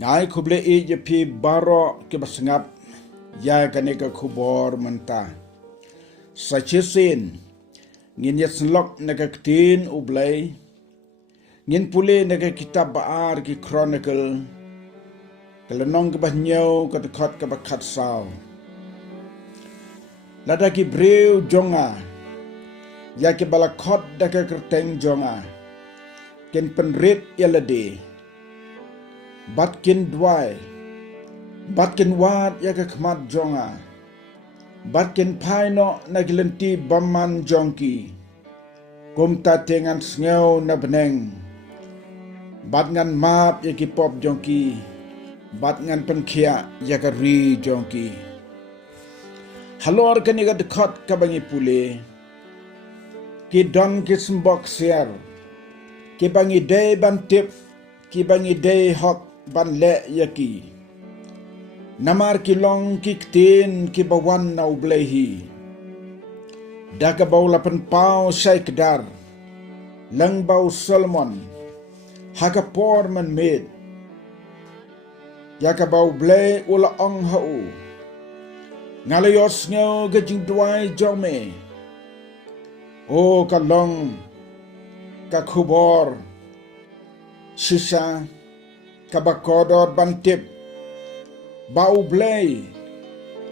Ngai kuble I je pi baro ke basngap ya kane ka khubor manta. Sachisin ngin yet slok na ka ktin ublay ngin pule na ka kitab baar ki chronicle kalanong ka bahnyaw ka takot ka bakat saw. Lada ki brew jonga ya ki balakot da ka kerteng jonga ken penrit yalade batkin dwai batkin wat ya ka khmat jonga batkin paino na gilenti baman jongki kum ta tengan sngew na beneng bat ngan map ya ki pop jongki bat ngan penkhia ya ka ri jongki halor kani ga dekhot ka bangi pule ki don ki smbok siar ki bangi day ban tip ki bangi day hok ban le yaki namar ki long ki ktin ki bawan na ublehi daka bau lapan pau sai kedar lang bau Solomon haka por man med yaka bau blay ula ong hau ngalayos ngeu gajing duai jome o ka long ka khubor sisa ka bakodor bantip bau blay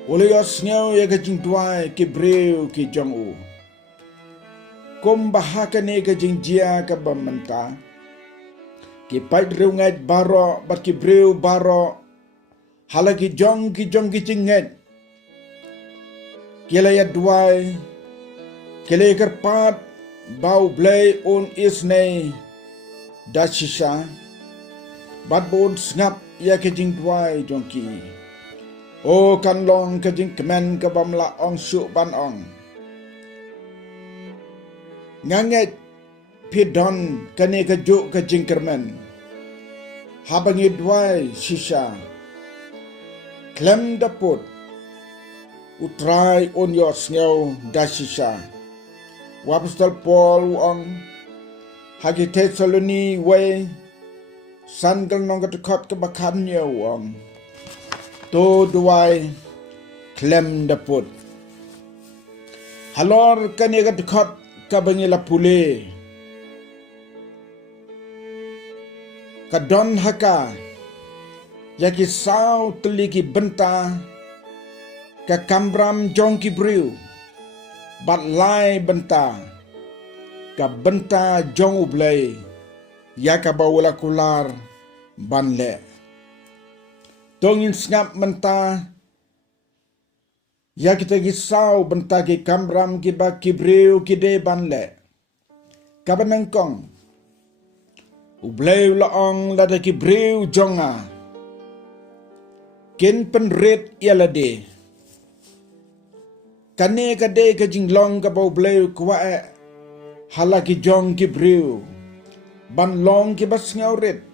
ulayos ngeu ya gajing duai ki brew ki jong u kum bahaka ne gajing jia ka bamanta ki pait reungat baro bat ki brew baro halagi jong ki jinget kilaya duai kilaya kerpat bau blay on isne dashisha bat bon snap ya kejing duai jongki o kan long kejing kemen ke bamla ong syuk ban ong nganget pidon kane kejuk kejing kermen habangi duai shisha klem daput utrai on your snow dashisha wapstal Paul ong hagi Thessaloni way sangal nong katukot ke bakan niya ong to duai klem daput halor kani katukot kabangila pule kadon haka yaki saw teliki benta ka kambram jongki briu bat lai benta ka benta jong ublay ya ka bawala kular banle tongin snap menta ya kita gisau benta ki kambram ki ba ki briu ki de banle ka banangkong ublay laong lada ki briu jonga kin penrit yalade kane kade ka jinglong ka bau bleu kwa halaki jong ki briu ban long ki bas ngaurit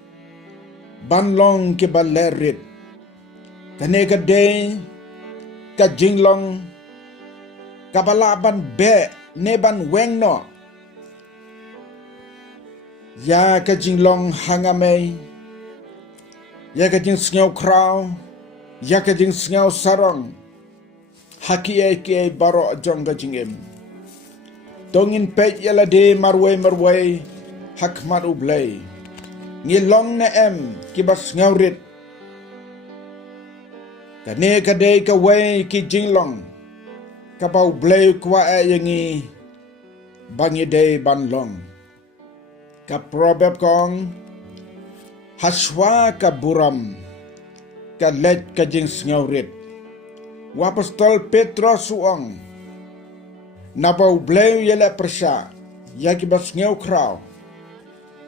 ban long ki balerit kane kade ka jinglong ka balaban be ne ban weng no ya ka jinglong hangame ya ka jing sngew kraw ya ka jing sngew sarong haki ai baro jong ga jingem tongin pej yala de marwe hakmat ublay ngilong na em kibas ngaurit kane kade ka way ki jinglong ka bau blay kwa yangi bangi de banlong ka probab kong haswa ka buram ka let ka jing ngaurit Wapostol Petros uang nabau bleu yela persya yaki bas ngeu kraw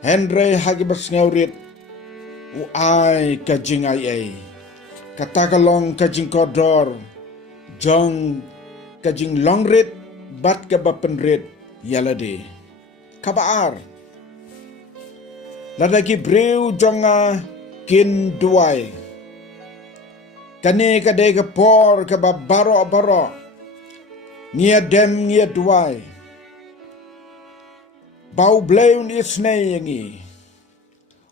Henry hagi bas ngeu rit u ai kajing ai katakalong kajing kodor jong kajing long rit bat ka bapen rit yala de kabaar ladaki breu jonga kin duai kane kade ka por ka baro ngia dem ngia duai bau bleu ni snei yangi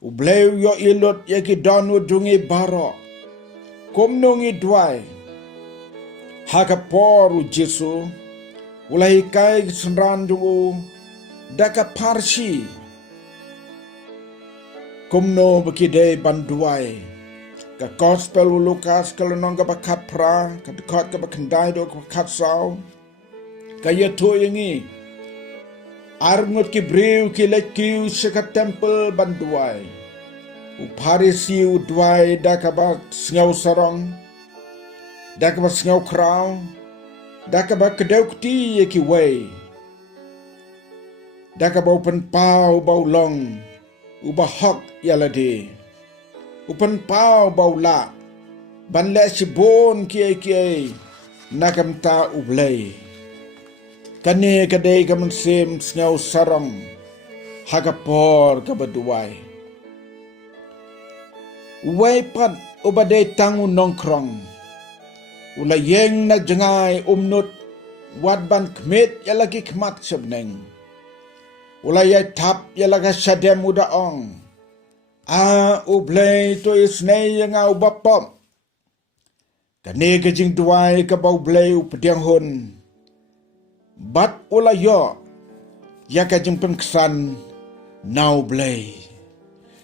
Ubleu yo ilot yaki donu dungi baro. Komnongi duai. Haka poru Jesu. Ulai kai senran dungu. Daka parsi. Komno bekidai banduai. Ka gospel Lukas kalonong ka bakat pra. Ka dekat ka bakandai do ka bakat sao. Ka yato yangi. Arngot ki briu ki lekiu seka temple banduai. Uparisi udwai dakabat sngau sarong. Dakabat sngau krau. Dakabat kedaukti yaki way. Dakabat upan pau bau long. Ubahok yalade. Upan pau bau la. Banle sibon kiai nakam ta ublay. Kani kadai kaman sim sngau sarong. Hagapor kabaduai. Uway pat ubaday tangu nongkrong. Ulayeng na jangay umnut. Wadban kmit yalagi kmat sabneng. Ulayay tap yalaga sadem udaong. Ublay to isnay yang ubapom. Kani kajing duay kabaw blay upadiang hun. Bat ulayo. Yaka jing pengkesan. Now blay.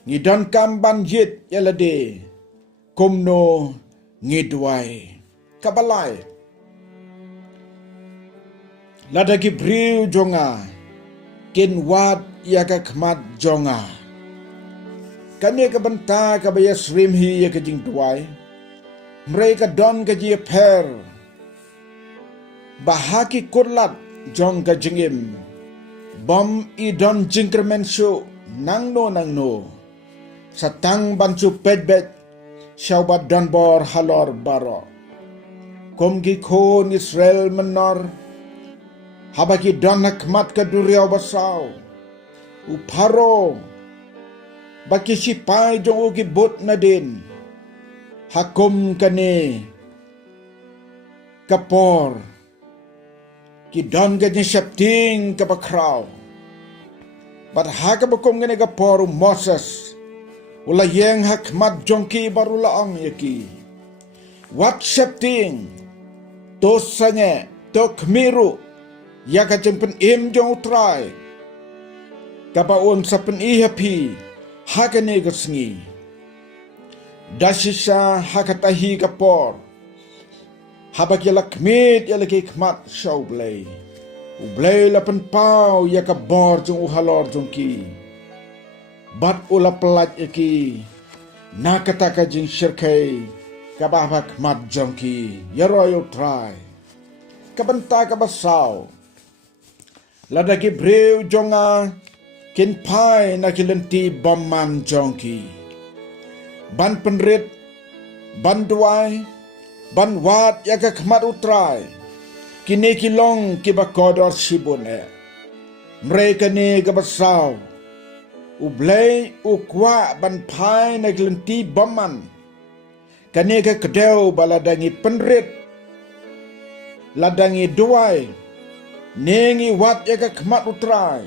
Ngidon kamban yit yalade. Kumno ngidway. Kabalay. Ladagi briu jonga. Kinwad yaka kmat jonga. Kani kabanta kabaya srimhi yaka jing duay. Mereka don kaji per. Bahaki kurlat jong kajingim. Bom idon jingkermen su nangno. Satang bancu pedbet. Syaubat donbor halor baro. Kumgi kon Israel menor. Habaki don hakmat kaduriaw basaw. Uparo. Baki sipai jong ugi but na din. Hakum kani. Kapor. Kidon ganyan syapting kapakraw. Bat hakabakum gani kapor Moses. Ulayeng hakmat jongki barulaang yaki. Wat syapting. Tosanya. Tok miru. Yaka jempen im jong utray. Kapaon sa penihapi. Hakani kasengi. Dasisa hakatahi kapor. Habak yalak kmit yalaki kmat siya ublay. Ublay lapan pao yaka bor jong uhalor jong ki. Bat ula pelat yaki. Nakataka jing syirkay. Kabahak kmat jong ki. Yaroy utray. Kabanta kabasaw. Ladaki brew jonga. Kinpai nakilenti baman jong ki. Ban penrit. Ban duay. Ban wat yaka kmat utray. Kini kilong kibakodor sibun e. Mereka ni kabasaw. Ublay ukwa ban pai naglenti baman. Kani ka kedew baladangi penrit. Ladangi duay. Nengi wat yaka kmat utray.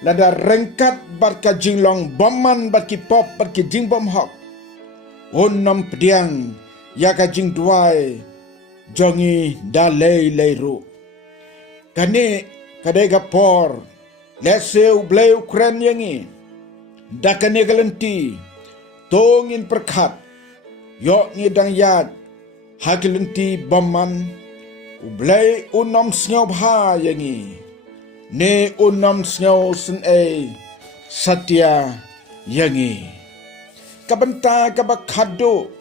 Lada rengkat barka jinglong baman barki pop barki jing bom hok. Onam pediang. Yaka jing duay. Jongi dalay layru. Kani kadai kapor. Lese ublay ukren yangi. Dakani kalenti. Tongin perkat. Yok ni dang yad. Hakilenti baman. Ublay unam sngaw bha yangi. Ne unam sngaw sen satya yangi. Kabanta kabakado.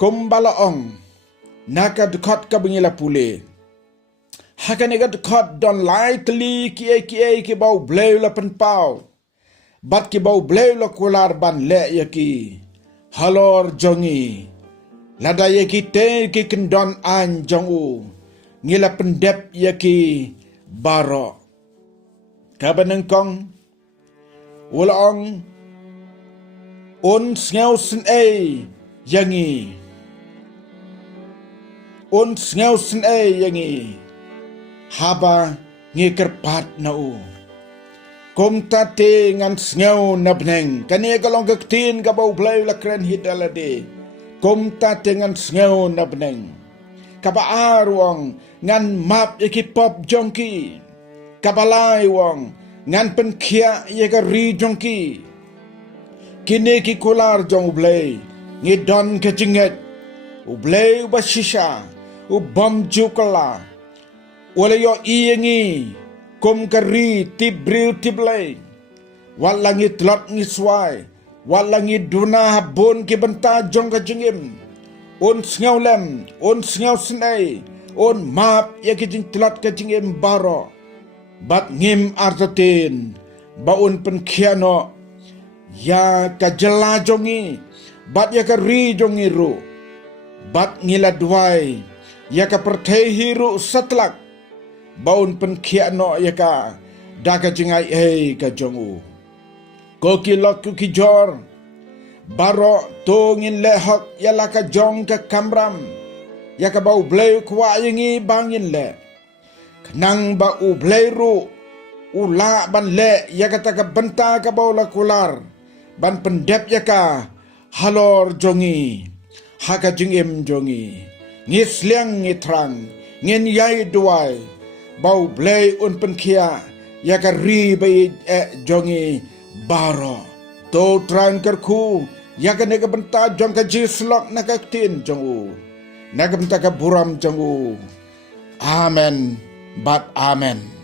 Kumbalaong. Naka dekat kabengila pule. Hakaniga dekat don likely kiai ki bau bleu la penpau. Bat ki bau bleu la kular ban le yaki. Halor jongi. Lada yaki te ki kendon an jongu. Ngila pendep yaki baro. Kabanengkong. Ulaong. Un sngaw sen yangi. Un sngaw sen yangi. Haba ngikerpat na u. kum tate ngan sngew na bneng kani kalong kaktin ka bau blay la kren hidalade kum tate ngan sngew na bneng kabaar wong ngan map ikipop jongki kabalay wong ngan penkia yeka ri jongki kini ki kular jong ublay ngidon kejinget ublay ubashisha ubom jukala wala yo iyengi kum kari tibril tiblay walangi tlot ngisway walangi duna habon ki benta jong kejingim un sngaw lem un sngaw snay un map yakijing tlot kejingim baro bat ngim artotin baun penkiano ya kajela jongi bat ya kari jongi ru bat ngiladway ya ka pertehi ru satlak baun penkiano ya ka daga jingai ka jongu koki lokku ki jor baro tongin lehok ya la ka jong ka kamram ya ka bau blay kwa yingi bangin le kenang ba u blay ru ula ban le ya ka ta ka benta ka bau la kular ban pendep ya ka halor jongi haka jingim jongi ngisliang ngitrang ngin yai duai bau blay un penkia ya ka ri bai jongi baro to tran kerku ya ka nega benta jong ka jislok na ka tin jongu nega benta ka buram jongu amen but amen.